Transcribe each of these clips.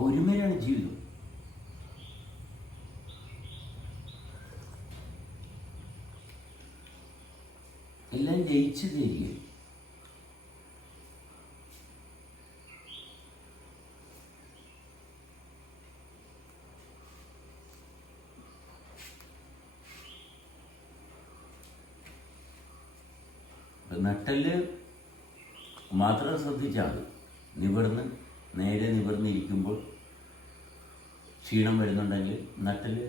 ഒരുമയിലാണ് ജീവിതം. എല്ലാം ജയിച്ചു തരികയും നട്ടല് മാത്രം ശ്രദ്ധിച്ചാൽ മതി. നേരെ നിവർന്നിരിക്കുമ്പോൾ ക്ഷീണം വരുന്നുണ്ടെങ്കിൽ നട്ടല്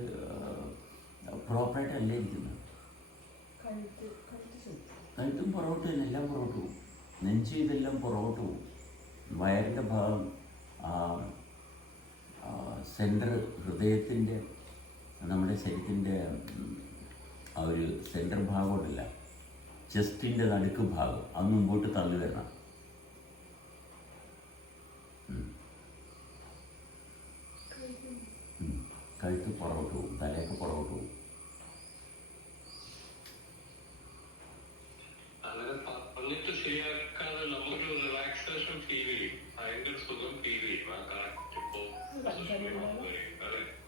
പ്രോപ്പറായിട്ടല്ല ഇരിക്കുന്നത്. കഴുത്തും പുറകോട്ട് തന്നെ, എല്ലാം പുറകോട്ട് പോകും. നെഞ്ച് ഇതെല്ലാം പുറകോട്ട് പോകും. വയറിൻ്റെ ഭാഗം, സെൻറ്റർ, ഹൃദയത്തിൻ്റെ, നമ്മുടെ ശരീരത്തിൻ്റെ ആ ഒരു സെൻറ്റർ ഭാഗമല്ല, ചെസ്റ്റിൻ്റെ നടുക്ക് ഭാഗം അത് മുമ്പോട്ട് തള്ളി വരണം. കഴുത്ത് പുറകോട്ട് പോകും, തലയൊക്കെ പുറകോട്ട് പോകും.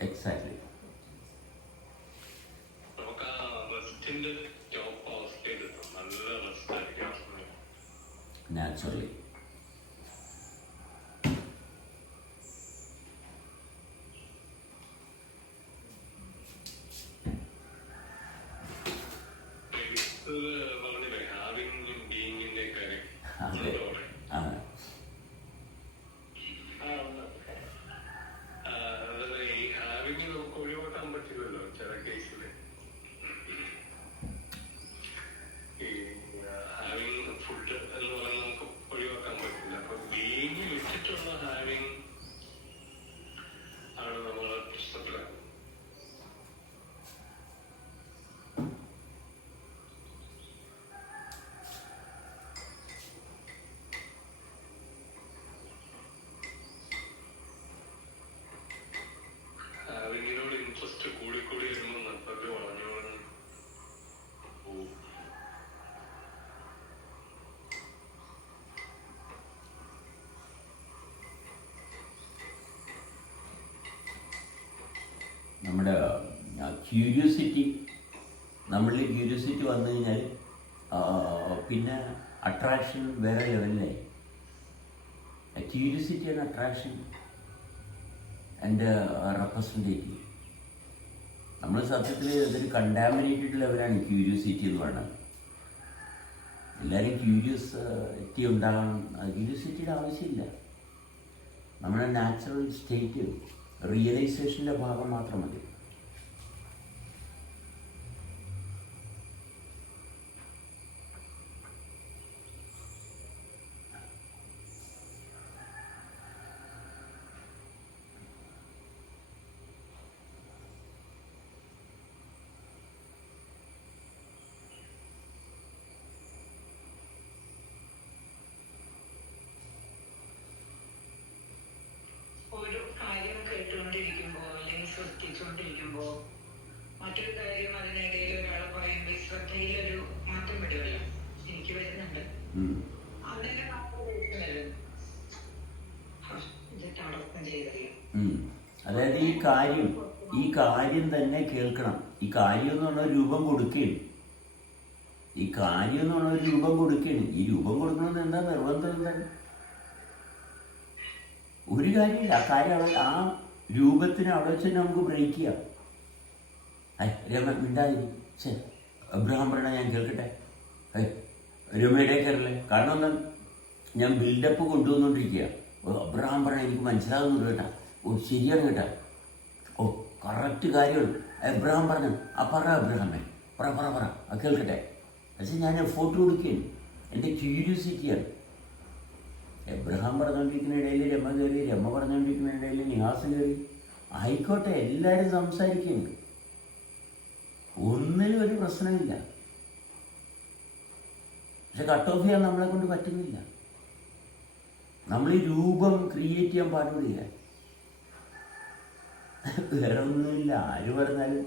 എക്സാക്ട്ലി. നാച്ചുറലി. നമ്മുടെ ക്യൂരിയോസിറ്റി, നമ്മളിൽ ക്യൂരിയോസിറ്റി വന്നു കഴിഞ്ഞാൽ പിന്നെ അട്രാക്ഷൻ വേറെ ലെവലിലായി. Curiosity and attraction and representative. നമ്മൾ സത്യത്തിൽ ഇതൊരു കണ്ടാമിനേറ്റഡ് ലെവലാണ് ക്യൂരിയോസിറ്റി എന്ന് പറയുന്നത്. എല്ലാവരും ക്യൂരിയോസിറ്റി ഉണ്ടാകണം, ക്യൂരിയോസിറ്റിയുടെ ആവശ്യമില്ല. നമ്മുടെ നാച്ചുറൽ സ്റ്റേറ്റ് റിയലൈസേഷൻ്റെ ഭാഗം മാത്രം മതി. ഒരു കാര്യം കേട്ടുകൊണ്ടിരിക്കുമ്പോൾ അല്ലെങ്കിൽ ശ്രദ്ധിച്ചുകൊണ്ടിരിക്കുമ്പോൾ മറ്റൊരു കാര്യം അതിനിടയിൽ ഒരാൾ പറയുമ്പോൾ ശ്രദ്ധയിലൊരു മാറ്റം വരുമല്ലോ, എനിക്ക് വരുന്നുണ്ട്. അങ്ങനെ ഇത് തടസ്സം ചെയ്തല്ലോ. അതായത് ഈ കാര്യം തന്നെ കേൾക്കണം. ഈ കാര്യം എന്ന് പറഞ്ഞ രൂപം കൊടുക്കുകയാണ്. ഈ രൂപം കൊടുക്കണമെന്ന് എന്താ നിർബന്ധം? എന്താണ്? ഒരു കാര്യമില്ല. ആ കാര്യം അവിടെ, ആ രൂപത്തിന് അവിടെ വെച്ച് തന്നെ നമുക്ക് ബ്രേക്ക് ചെയ്യാം. രമ മിണ്ടാതിരി, അബ്രഹാം പറയണ ഞാൻ കേൾക്കട്ടെ. രമയുടെ കയറില്ലേ? കാരണം എന്താ, ഞാൻ ബിൽഡപ്പ് കൊണ്ടുവന്നുകൊണ്ടിരിക്കുക. അബ്രഹാം പറയണ എനിക്ക് മനസ്സിലാകുന്നുണ്ട് കേട്ടാ. ശരിയാണ് കേട്ടാ. കറക്റ്റ് കാര്യമാണ് അബ്രഹാം പറഞ്ഞു. പറ അബ്രഹാമേ, പറ കേൾക്കട്ടെ. പക്ഷെ ഞാൻ എഫോർട്ട് കൊടുക്കുകയാണ്, എൻ്റെ ക്യൂരിയോസിറ്റിയാണ്. എബ്രഹാം പറഞ്ഞുകൊണ്ടിരിക്കുന്ന ഇടയിൽ രമ കയറി, രമ പറഞ്ഞുകൊണ്ടിരിക്കുന്ന ഇടയിൽ നിഹാസ് കയറി. ആയിക്കോട്ടെ, എല്ലാവരും സംസാരിക്കുന്നുണ്ട്, ഒന്നിനും ഒരു പ്രശ്നമില്ല. പക്ഷെ കട്ട് ഓഫ് ചെയ്യാൻ നമ്മളെ കൊണ്ട് പറ്റുന്നില്ല. നമ്മൾ ഈ രൂപം ക്രിയേറ്റ് ചെയ്യാൻ പാടില്ല. വേറെ ഒന്നുമില്ല. ആര് പറഞ്ഞാലും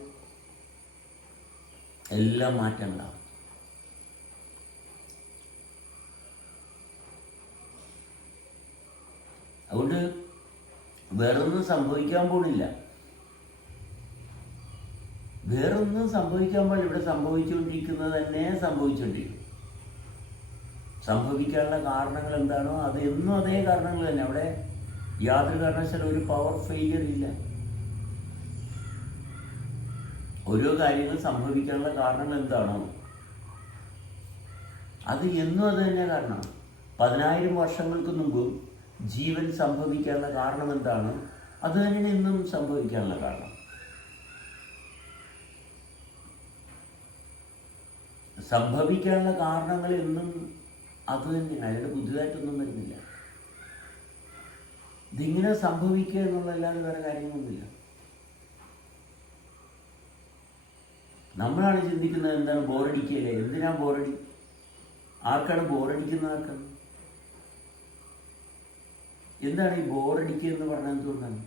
എല്ലാം മാറ്റങ്ങളാണ്. അതുകൊണ്ട് വേറൊന്നും സംഭവിക്കാൻ പോണില്ല. വേറൊന്നും സംഭവിക്കാൻ പാടില്ല. ഇവിടെ സംഭവിച്ചുകൊണ്ടിരിക്കുന്നത് തന്നെ സംഭവിച്ചുകൊണ്ടിരിക്കും. സംഭവിക്കാനുള്ള കാരണങ്ങൾ എന്താണോ അത് എന്നും അതേ കാരണങ്ങൾ തന്നെ. അവിടെ യാതൊരു കാരണവശാലും ഒരു പവർ ഫെയിലിയർ ഇല്ല. ഓരോ കാര്യങ്ങൾ സംഭവിക്കാനുള്ള കാരണങ്ങൾ എന്താണോ അത് എന്നും അത് തന്നെ കാരണം. 10,000 വർഷങ്ങൾക്ക് മുമ്പും ജീവൻ സംഭവിക്കാനുള്ള കാരണം എന്താണ് അത് തന്നെയാണ് ഇന്നും സംഭവിക്കാനുള്ള കാരണം. സംഭവിക്കാനുള്ള കാരണങ്ങൾ എന്നും അത് തന്നെയാണ്. അതിൻ്റെ പുതുതായിട്ടൊന്നും വരുന്നില്ല. ഇതിങ്ങനെ സംഭവിക്കുക എന്നുള്ളതല്ലാതെ വേറെ കാര്യങ്ങളൊന്നുമില്ല. നമ്മളാണ് ചിന്തിക്കുന്നത് എന്താണ് ബോറടിക്കുകയല്ലേ, എന്തിനാ ബോറടി, ആർക്കാണ് ബോറടിക്കുന്ന, ആർക്കാണ്, എന്താണ് ഈ ബോറടിക്കുക എന്ന് പറഞ്ഞാൽ എന്തുകൊണ്ടാണ്?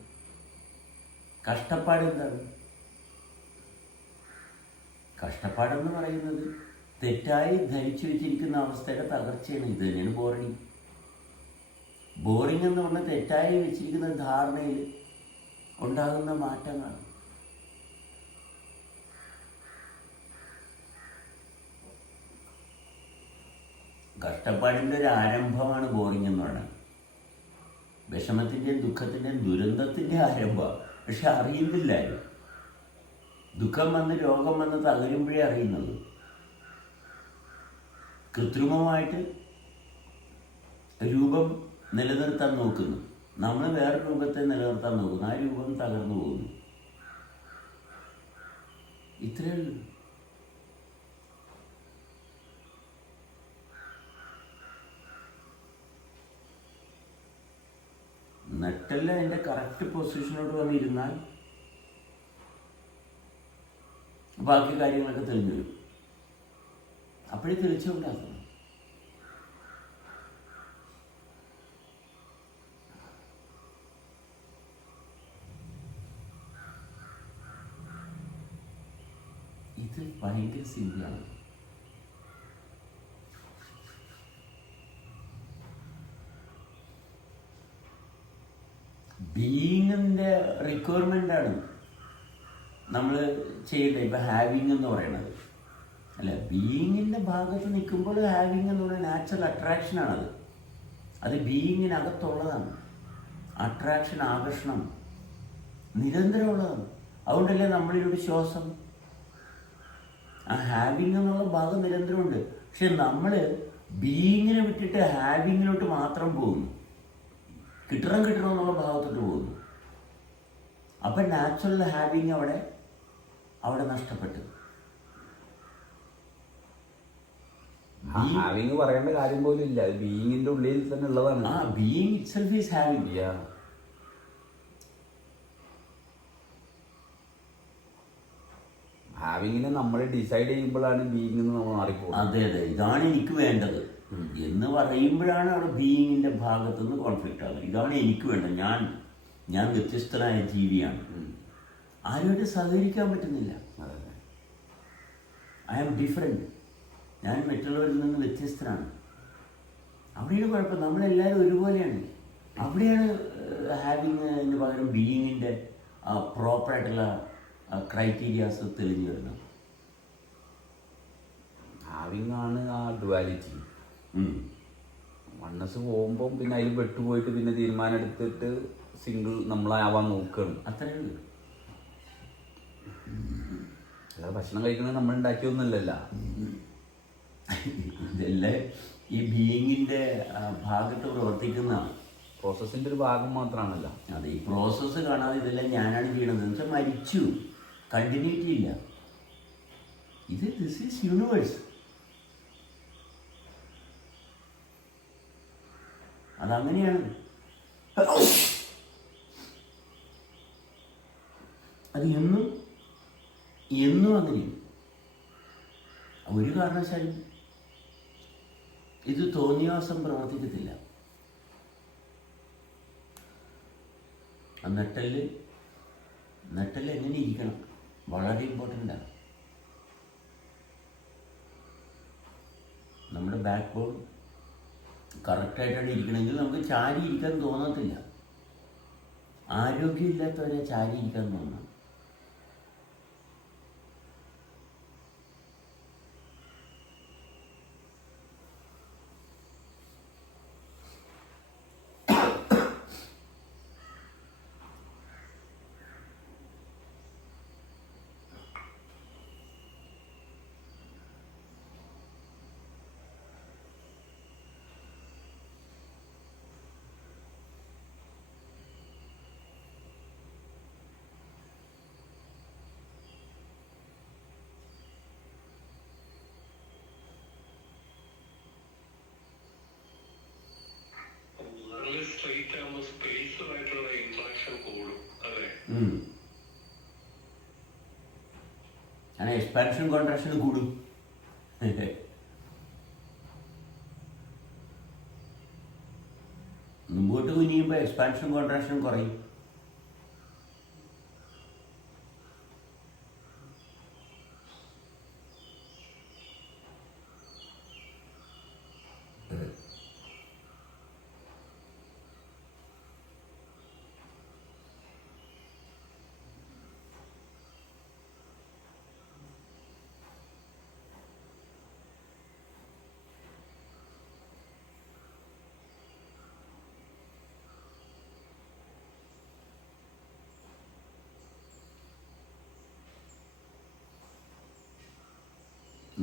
കഷ്ടപ്പാട് എന്താണ്? കഷ്ടപ്പാടെന്ന് പറയുന്നത് തെറ്റായി ധരിച്ചു വെച്ചിരിക്കുന്ന അവസ്ഥയുടെ തകർച്ചയാണ്. ഇത് തന്നെയാണ് ബോറടി. ബോറിംഗ് എന്ന് പറഞ്ഞാൽ തെറ്റായി വെച്ചിരിക്കുന്ന ധാരണയിൽ ഉണ്ടാകുന്ന മാറ്റങ്ങളാണ്. കഷ്ടപ്പാടിൻ്റെ ഒരു ആരംഭമാണ് ബോറിംഗ് എന്ന് പറയുന്നത്. വിഷമത്തിൻ്റെയും ദുഃഖത്തിൻ്റെയും ദുരന്തത്തിൻ്റെ ആരംഭമാണ്. പക്ഷെ അറിയുന്നില്ല. ദുഃഖം വന്ന് രോഗം വന്ന് തകരുമ്പോഴേ അറിയുന്നത്. കൃത്രിമമായിട്ട് രൂപം നിലനിർത്താൻ നോക്കുന്നു, നമ്മൾ വേറെ രൂപത്തെ നിലനിർത്താൻ നോക്കുന്നു, ആ രൂപം തകർന്നു പോകുന്നു. ഇത്രയേ ഉള്ളൂ. നട്ടല്ല അതിൻ്റെ കറക്റ്റ് പൊസിഷനോട് വന്നിരുന്നാൽ ബാക്കി കാര്യങ്ങളൊക്കെ തെളിഞ്ഞു വരും. അപ്പോഴേ തെളിച്ചുകൊണ്ടാകും. ഇത് ഭയങ്കര സിമ്പിളാണ്. ബീയിങ്ങിൻ്റെ റിക്വയർമെൻ്റാണ് നമ്മൾ ചെയ്യേണ്ടത്. ഇപ്പം ഹാവിങ് എന്ന് പറയുന്നത് അല്ല, ബീയിങ്ങിൻ്റെ ഭാഗത്ത് നിൽക്കുമ്പോൾ ഹാവിങ് എന്ന് പറയുന്നത് നാച്ചുറൽ അട്രാക്ഷനാണത്. അത് ബീയിങ്ങിനകത്തുള്ളതാണ്. അട്രാക്ഷൻ, ആകർഷണം നിരന്തരമുള്ളതാണ്. അതുകൊണ്ടല്ലേ നമ്മളിലൊരു ശ്വാസം, ആ ഹാവിങ് എന്നുള്ള ഭാഗം നിരന്തരമുണ്ട്. പക്ഷെ നമ്മൾ ബീയിങ്ങിനെ വിട്ടിട്ട് ഹാവിങ്ങിലോട്ട് മാത്രം പോകുന്നു, കിട്ടണം എന്നുള്ള ഭാഗത്തോട്ട് പോകുന്നു. അപ്പം നാച്ചുറൽ ഹാവിങ് അവിടെ നഷ്ടപ്പെട്ടു. ഹാവിങ് പറയേണ്ട കാര്യം പോലും ഇല്ല, അത് ബീയിങ്ങിന്റെ ഉള്ളിൽ തന്നെ ഉള്ളതാണ്. ആ ബീയിങ് ഇറ്റ്സെൽഫ് ഈസ് ഹാവിങ്. ഹാവിങ്ങിനെ നമ്മൾ ഡിസൈഡ് ചെയ്യുമ്പോഴാണ് ബീയിങ് നമ്മൾ മാറിപ്പോകുന്നത്. അതെ അതെ, ഇതാണ് എനിക്ക് വേണ്ടത് എന്ന് പറയുമ്പോഴാണ് അവിടെ ബീയിങ്ങിന്റെ ഭാഗത്തുനിന്ന് കോൺഫ്ലിക്റ്റ് ആകുന്നത്. ഇതാണ് എനിക്ക് വേണ്ടത്, ഞാൻ വ്യത്യസ്തനായ ജീവിയാണ്, ആരുമായിട്ട് സഹകരിക്കാൻ പറ്റുന്നില്ല, ഐ ആം ഡിഫറെൻറ്റ്, ഞാൻ മറ്റുള്ളവരിൽ നിന്ന് വ്യത്യസ്തനാണ്. അവിടെയാണ് കുഴപ്പം. നമ്മളെല്ലാവരും ഒരുപോലെയാണ്. അവിടെയാണ് ഹാവിങ്ങിന് പകരം ബീയിങ്ങിൻ്റെ പ്രോപ്പറായിട്ടുള്ള ക്രൈറ്റീരിയാസ് തെളിഞ്ഞു വരുന്നത്. ഹാവിങ് ആണ് ആ ഡുവാലിറ്റി. വണ്ണസ് പോകുമ്പോൾ പിന്നെ അതിൽ പെട്ടുപോയിട്ട് പിന്നെ തീരുമാനം എടുത്തിട്ട് സിംഗിൾ നമ്മളാവാൻ നോക്കണം. അത്രയേ ഉള്ളൂ. അല്ലാതെ ഭക്ഷണം കഴിക്കുന്നത് നമ്മൾ ഉണ്ടാക്കിയൊന്നുമല്ലല്ലോ. ഇതെല്ലാം ഈ ബീയിങ്ങിൻ്റെ ഭാഗത്ത് പ്രവർത്തിക്കുന്ന പ്രോസസ്സിൻ്റെ ഒരു ഭാഗം മാത്രമാണല്ലോ. അതെ, ഈ പ്രോസസ്സ് കാണാതെ ഇതെല്ലാം ഞാനാണ് ചെയ്യണത് എന്ന് വെച്ചാൽ മരിച്ചു, കണ്ടിന്യൂറ്റി ഇല്ല. This is universe. അതങ്ങനെയാണ്. അത് എന്നും അങ്ങനെയാണ്. ഒരു കാരണവശാലും ഇത് തോന്നിയാസം പ്രവർത്തിക്കത്തില്ല. ആ നട്ടെല്ല് എങ്ങനെ ഇരിക്കണം വളരെ ഇമ്പോർട്ടൻ്റാണ്. നമ്മുടെ ബാക്ക് ബോൺ കറക്റ്റായിട്ടാണ് ഇരിക്കണമെങ്കിൽ നമുക്ക് ചാരി ഇരിക്കാൻ തോന്നത്തില്ല. ആരോഗ്യമില്ലാത്തവരെ ചാരിയിരിക്കാൻ തോന്നുന്നു. സ്ട്രെയിറ്റ് ആകുമ്പോൾ സ്പേസുമായിട്ടുള്ള ഇന്ററാക്ഷൻ കൂടും അല്ലേ? അങ്ങനെ എക്സ്പാൻഷൻ കോൺട്രാക്ഷൻ കൂടും. മുമ്പോട്ട് കുനിയുമ്പോൾ എക്സ്പാൻഷൻ കോൺട്രാക്ഷൻ കുറയും.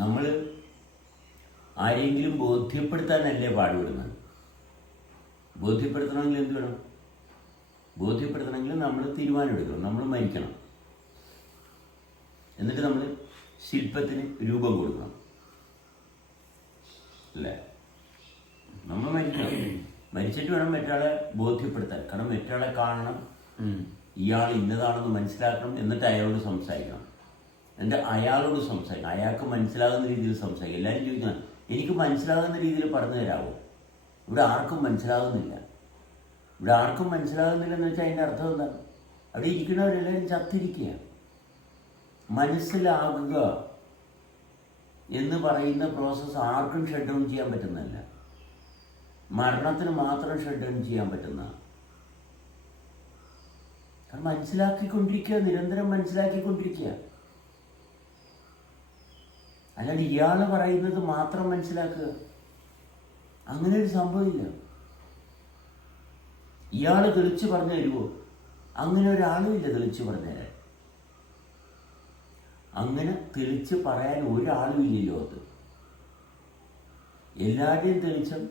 നമ്മൾ ആരെങ്കിലും ബോധ്യപ്പെടുത്താനല്ലേ പാടുപെടുന്നത്. ബോധ്യപ്പെടുത്തണമെങ്കിൽ എന്ത് വേണം? ബോധ്യപ്പെടുത്തണമെങ്കിൽ നമ്മൾ തീരുമാനമെടുക്കണം. നമ്മൾ മരിക്കണം. എന്നിട്ട് നമ്മൾ ശില്പത്തിന് രൂപം കൊടുക്കണം. അല്ലേ? നമ്മൾ മരിക്കണം. മരിച്ചിട്ട് വേണം മറ്റൊരാളെ ബോധ്യപ്പെടുത്താൻ. കാരണം മറ്റൊരാളെ കാണണം, ഇയാൾ ഇന്നതാണെന്ന് മനസ്സിലാക്കണം, എന്നിട്ട് അയാളോട് സംസാരിക്കണം. എന്നിട്ട് അയാളോട് സംസാരിക്കണം. അയാൾക്ക് മനസ്സിലാകുന്ന രീതിയിൽ സംസാരിക്കും. എല്ലാവരും ചോദിക്കണം, എനിക്ക് മനസ്സിലാകുന്ന രീതിയിൽ പറഞ്ഞു തരാമോ? ഇവിടെ ആർക്കും മനസ്സിലാകുന്നില്ല. ഇവിടെ ആർക്കും മനസ്സിലാകുന്നില്ലെന്ന് വെച്ചാൽ അതിൻ്റെ അർത്ഥം എന്താണ്? അവിടെ ഇരിക്കുന്നവരെല്ലാവരും ചത്തിരിക്കുക. മനസ്സിലാകുക എന്ന് പറയുന്ന പ്രോസസ്സ് ആർക്കും ഷട്ട് ഡൗൺ ചെയ്യാൻ പറ്റുന്നതല്ല. മരണത്തിന് മാത്രം ഷട്ട് ഡൗൺ ചെയ്യാൻ പറ്റുന്ന. കാരണം മനസ്സിലാക്കിക്കൊണ്ടിരിക്കുക, നിരന്തരം മനസ്സിലാക്കിക്കൊണ്ടിരിക്കുക. അല്ലാണ്ട് ഇയാൾ പറയുന്നത് മാത്രം മനസ്സിലാക്കുക, അങ്ങനെ ഒരു സംഭവമില്ല. ഇയാൾ തെളിച്ച് പറഞ്ഞു തരുമോ? അങ്ങനെ ഒരാളുമില്ല തെളിച്ച് പറഞ്ഞു തരാൻ. അങ്ങനെ തെളിച്ച് പറയാൻ ഒരാളും ഇല്ല ലോകത്ത്. എല്ലാവരുടെയും തെളിച്ചം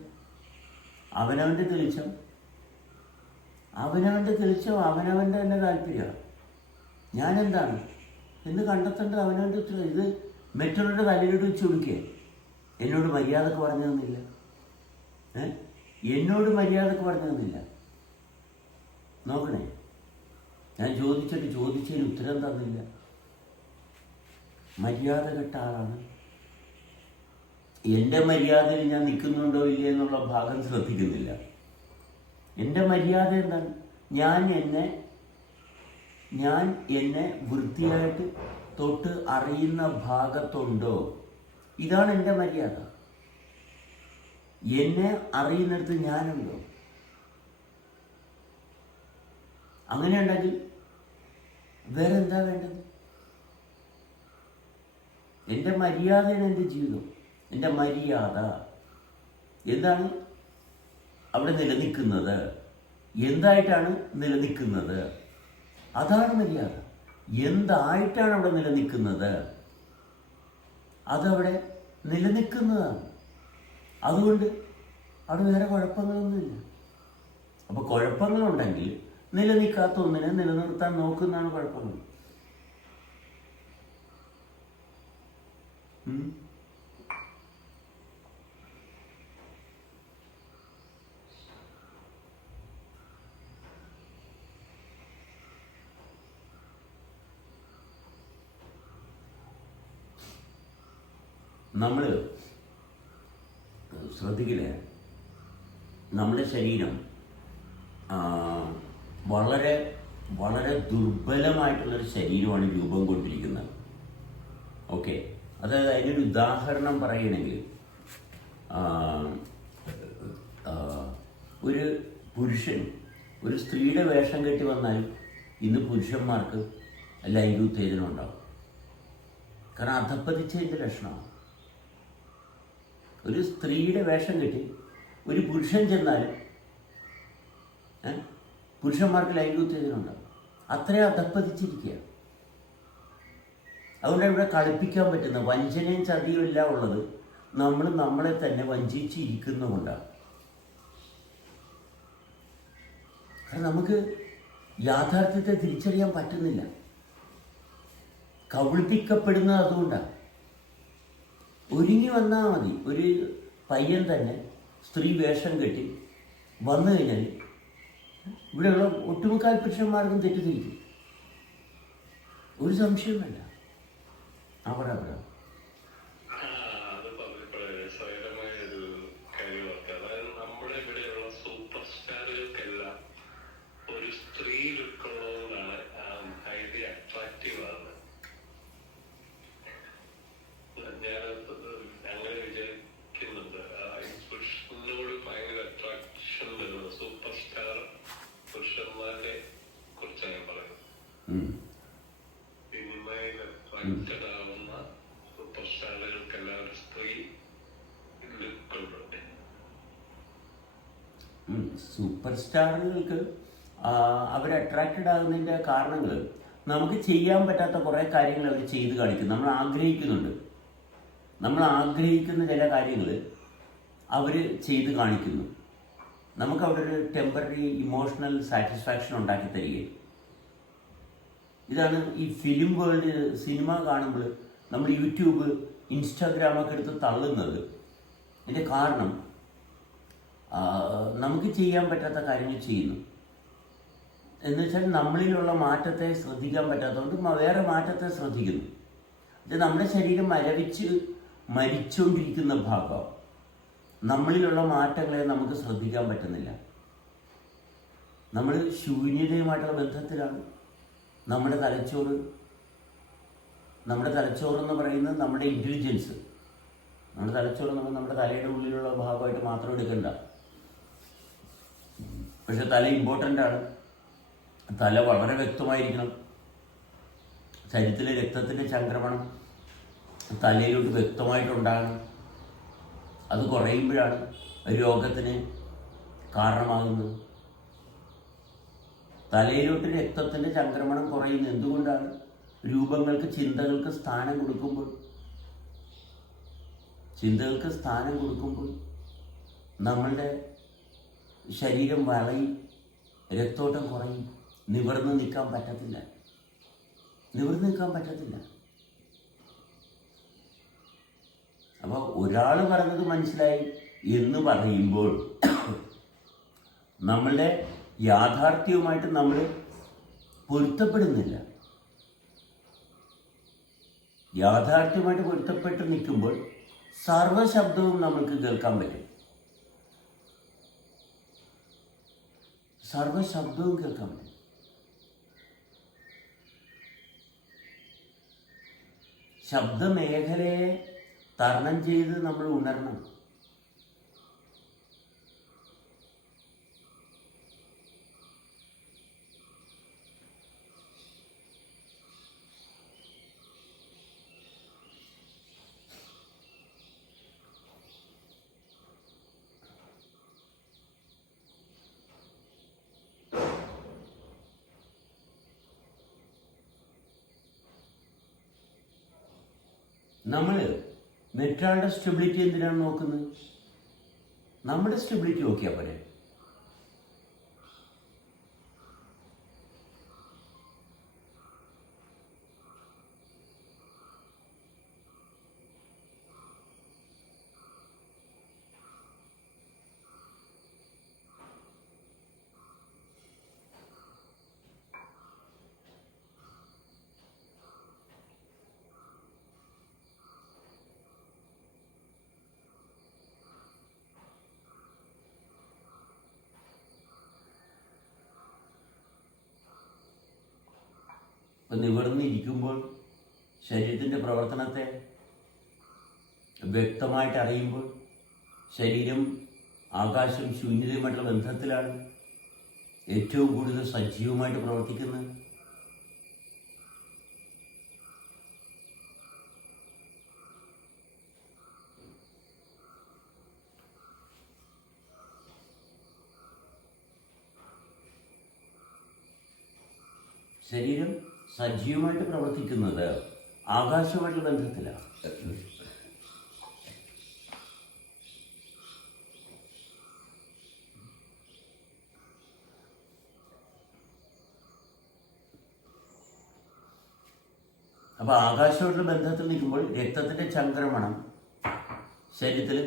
അവനവൻ്റെ തെളിച്ചം അവനവൻ്റെ തന്നെ താല്പര്യമാണ്. ഞാനെന്താണ് എന്ന് കണ്ടെത്തേണ്ടത് അവനവൻ്റെ ഉത്തരവ്. ഇത് മറ്റുള്ളവരുടെ തലയിലോട്ട് വെച്ച് കൊടുക്കുക. എന്നോട് മര്യാദക്ക് പറഞ്ഞു തന്നില്ല, എന്നോട് മര്യാദക്ക് പറഞ്ഞു തന്നില്ല. നോക്കണേ, ഞാൻ ചോദിച്ചതിന് ഉത്തരം തന്നില്ല. മര്യാദ കെട്ട ആളാണ്. എൻ്റെ മര്യാദയിൽ ഞാൻ നിൽക്കുന്നുണ്ടോ ഇല്ലേ എന്നുള്ള ഭാഗം ശ്രദ്ധിക്കുന്നില്ല. എൻ്റെ മര്യാദ എന്താണ്? ഞാൻ എന്നെ വൃത്തിയായിട്ട് തൊട്ട് അറിയുന്ന ഭാഗത്തുണ്ടോ? ഇതാണ് എൻ്റെ മര്യാദ. എന്നെ അറിയുന്നിടത്ത് ഞാനുണ്ടോ? അങ്ങനെ ഉണ്ടെങ്കിൽ വേറെ എന്താ വേണ്ടത്? എൻ്റെ മര്യാദയാണ് എൻ്റെ ജീവിതം. എൻ്റെ മര്യാദ എന്താണ് അവിടെ നിലനിൽക്കുന്നത്? എന്തായിട്ടാണ് നിലനിൽക്കുന്നത്? അതാണ് മര്യാദ. എന്തായിട്ടാണ് അവിടെ നിലനിൽക്കുന്നത്? അതവിടെ നിലനിൽക്കുന്നതാണ്. അതുകൊണ്ട് അവിടെ വേറെ കുഴപ്പങ്ങളൊന്നുമില്ല. അപ്പോൾ കുഴപ്പങ്ങളുണ്ടെങ്കിൽ നിലനിൽക്കാത്ത ഒന്നിനെ നിലനിർത്താൻ നോക്കുന്നതാണ് കുഴപ്പങ്ങൾ. നമ്മൾ ശ്രദ്ധിക്കില്ലേ, നമ്മുടെ ശരീരം വളരെ വളരെ ദുർബലമായിട്ടുള്ളൊരു ശരീരമാണ് രൂപം കൊണ്ടിരിക്കുന്നത്. ഓക്കെ, അതായത് അതിനൊരു ഉദാഹരണം പറയണമെങ്കിൽ ഒരു പുരുഷൻ ഒരു സ്ത്രീയുടെ വേഷം കെട്ടി വന്നാലും ഇന്ന് പുരുഷന്മാർക്ക് ലൈംഗിക ഉത്തേജനം ഉണ്ടാവും. കാരണം അധപ്പതിച്ചതിൻ്റെ ലക്ഷണമാണ്. ഒരു സ്ത്രീയുടെ വേഷം കെട്ടി ഒരു പുരുഷൻ ചെന്നാലും പുരുഷന്മാർക്ക് ലൈംഗിക ഉത്തേജനം ഉണ്ടാവും. അത്രയും അധപ്പതിച്ചിരിക്കുക. അതുകൊണ്ടാണ് ഇവിടെ കളിപ്പിക്കാൻ പറ്റുന്ന വഞ്ചനയും ചതിയും എല്ലാം ഉള്ളത് നമ്മൾ നമ്മളെ തന്നെ വഞ്ചിച്ചിരിക്കുന്നതുകൊണ്ടാണ്. കാരണം നമുക്ക് യാഥാർത്ഥ്യത്തെ തിരിച്ചറിയാൻ പറ്റുന്നില്ല. കബളിപ്പിക്കപ്പെടുന്നത് അതുകൊണ്ടാണ്. ഒരുങ്ങി വന്നാൽ മതി. ഒരു പയ്യൻ തന്നെ സ്ത്രീ വേഷം കെട്ടി വന്നു കഴിഞ്ഞാൽ ഇവിടെയുള്ള ഒട്ടുമുക്കാൽ പുരുഷന്മാർക്കും തെറ്റിദ്ധരിക്കും. ഒരു സംശയം വേണ്ട. അവിടെ അത് പറഞ്ഞപ്പോഴേ രസകരമായ ഒരു കാര്യമൊക്കെ. അതായത് നമ്മുടെ ഇവിടെയുള്ള സൂപ്പർ സ്റ്റാറുകൾക്കെല്ലാം ഒരു സ്ത്രീ ലുക്കുള്ളതുകൊണ്ടാണ് ഹൈലി അട്രാക്റ്റീവ് ആകുന്നത്. ഞാൻ അങ്ങനെ വിചാരിക്കുന്നുണ്ട്. ഈ പുരുഷനോട് ഭയങ്കര അട്രാക്ഷൻ വരുന്നത് സൂപ്പർ സ്റ്റാർ പുരുഷന്മാരെ കുറിച്ചാണ് ഞാൻ പറയുന്നത്. സിനിമയിൽ അട്രാക്റ്റഡ് ആവുന്ന സൂപ്പർ സ്റ്റാറുകൾക്കെല്ലാം ഒരു സ്ത്രീ ലുക്കുണ്ട്. സൂപ്പർ സ്റ്റാറുകൾക്ക് അവർ അട്രാക്റ്റഡ് ആകുന്നതിൻ്റെ കാരണങ്ങൾ നമുക്ക് ചെയ്യാൻ പറ്റാത്ത കുറേ കാര്യങ്ങൾ അവർ ചെയ്ത് കാണിക്കും. നമ്മൾ ആഗ്രഹിക്കുന്നുണ്ട്. നമ്മൾ ആഗ്രഹിക്കുന്ന ചില കാര്യങ്ങൾ അവർ ചെയ്ത് കാണിക്കുന്നു. നമുക്ക് അവിടെ ഒരു ടെമ്പററി ഇമോഷണൽ സാറ്റിസ്ഫാക്ഷൻ ഉണ്ടാക്കി തരികയും. ഇതാണ് ഈ ഫിലിം വേൾഡ്. സിനിമ കാണുമ്പോൾ നമ്മൾ യൂട്യൂബ്, ഇൻസ്റ്റാഗ്രാമൊക്കെ എടുത്ത് തള്ളുന്നത്. ഇതിൻ്റെ കാരണം നമുക്ക് ചെയ്യാൻ പറ്റാത്ത കാര്യങ്ങൾ ചെയ്യുന്നു. എന്ന് വെച്ചാൽ നമ്മളിലുള്ള മാറ്റത്തെ ശ്രദ്ധിക്കാൻ പറ്റാത്തതുകൊണ്ട് വേറെ മാറ്റത്തെ ശ്രദ്ധിക്കുന്നു. ഇത് നമ്മുടെ ശരീരം മരിച്ചുകൊണ്ടിരിക്കുന്ന ഭാഗം. നമ്മളിലുള്ള മാറ്റങ്ങളെ നമുക്ക് ശ്രദ്ധിക്കാൻ പറ്റുന്നില്ല. നമ്മൾ ശൂന്യതയുമായിട്ടുള്ള ബന്ധത്തിലാണ്. നമ്മുടെ തലച്ചോറ് എന്ന് പറയുന്നത് നമ്മുടെ ഇൻ്റലിജൻസ്. നമ്മുടെ തലച്ചോറ് നമ്മുടെ തലയുടെ ഉള്ളിലുള്ള ഭാഗമായിട്ട് മാത്രം എടുക്കണ്ട. പക്ഷെ തല ഇമ്പോർട്ടൻ്റ് ആണ്. തല വളരെ വ്യക്തമായിരിക്കണം. ശരീരത്തിലെ രക്തത്തിൻ്റെ ചംക്രമണം തലയിലോട്ട് വ്യക്തമായിട്ടുണ്ടാകണം. അത് കുറയുമ്പോഴാണ് രോഗത്തിന് കാരണമാകുന്നത്. തലയിലോട്ട് രക്തത്തിൻ്റെ ചംക്രമണം കുറയുന്നത് എന്തുകൊണ്ടാണ്? രൂപങ്ങൾക്ക്, ചിന്തകൾക്ക് സ്ഥാനം കൊടുക്കുമ്പോൾ നമ്മളുടെ ശരീരം വളയും, രക്തോട്ടം കുറയും, നിവർന്ന് നിൽക്കാൻ പറ്റത്തില്ല. അപ്പോൾ ഒരാൾ പറഞ്ഞത് മനസ്സിലായി എന്ന് പറയുമ്പോൾ നമ്മളുടെ യാഥാർത്ഥ്യവുമായിട്ട് നമ്മൾ പൊരുത്തപ്പെടുന്നില്ല. യാഥാർത്ഥ്യമായിട്ട് പൊരുത്തപ്പെട്ട് നിൽക്കുമ്പോൾ സർവ്വശബ്ദവും നമ്മൾക്ക് കേൾക്കാൻ പറ്റും. ശബ്ദമേഖലയെ തരണം ചെയ്ത് നമ്മൾ ഉണരണം. നമ്മൾ മറ്റൊരാളുടെ സ്റ്റെബിലിറ്റി എന്തിനാണ് നോക്കുന്നത്? നമ്മുടെ സ്റ്റെബിലിറ്റി നോക്കിയാൽ പോരെ. ഇപ്പം നിവർന്നിരിക്കുമ്പോൾ ശരീരത്തിൻ്റെ പ്രവർത്തനത്തെ വ്യക്തമായിട്ട് അറിയുമ്പോൾ ശരീരം ആകാശം ശൂന്യതയുമായിട്ടുള്ള ബന്ധത്തിലാണ്. ഏറ്റവും കൂടുതൽ സജീവമായിട്ട് പ്രവർത്തിക്കുന്നത്? ശരീരം സജീവമായിട്ട് പ്രവർത്തിക്കുന്നത് ആകാശമായിട്ടുള്ള ബന്ധത്തിലാണ്. അപ്പോൾ ആകാശമായിട്ടുള്ള ബന്ധത്തിൽ നിൽക്കുമ്പോൾ രക്തത്തിൻ്റെ ചംക്രമണം ശരീരത്തിൽ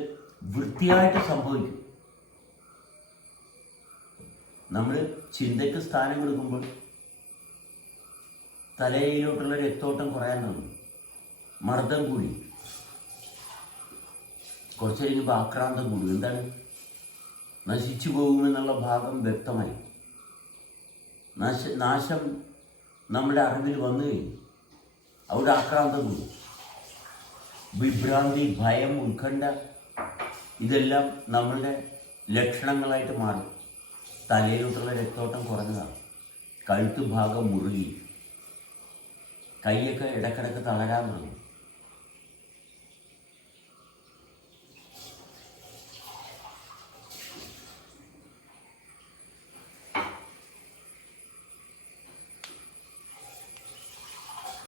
വൃത്തിയായിട്ട് സംഭവിക്കും. നമ്മൾ ചിന്തയ്ക്ക് സ്ഥാനം കൊടുക്കുമ്പോൾ തലയിലോട്ടുള്ള രക്തോട്ടം കുറയാൻ തുടങ്ങും, മർദ്ദം കൂടി, കുറച്ച് കഴിയുമ്പോൾ ആക്രാന്തം കൂടും. എന്താണ്? നശിച്ചു പോകുമെന്നുള്ള ഭാഗം വ്യക്തമായി. നാശം നമ്മുടെ അറിവിൽ വന്നു കഴിഞ്ഞു. അവിടെ ആക്രാന്തം കൂടും, വിഭ്രാന്തി, ഭയം, ഉത്കണ്ഠ ഇതെല്ലാം നമ്മളുടെ ലക്ഷണങ്ങളായിട്ട് മാറും. തലയിലോട്ടുള്ള രക്തോട്ടം കുറഞ്ഞതാണ്, കഴുത്ത് ഭാഗം മുറുകി, കൈയൊക്കെ ഇടക്കിടക്ക് തളരാൻ തുടങ്ങും.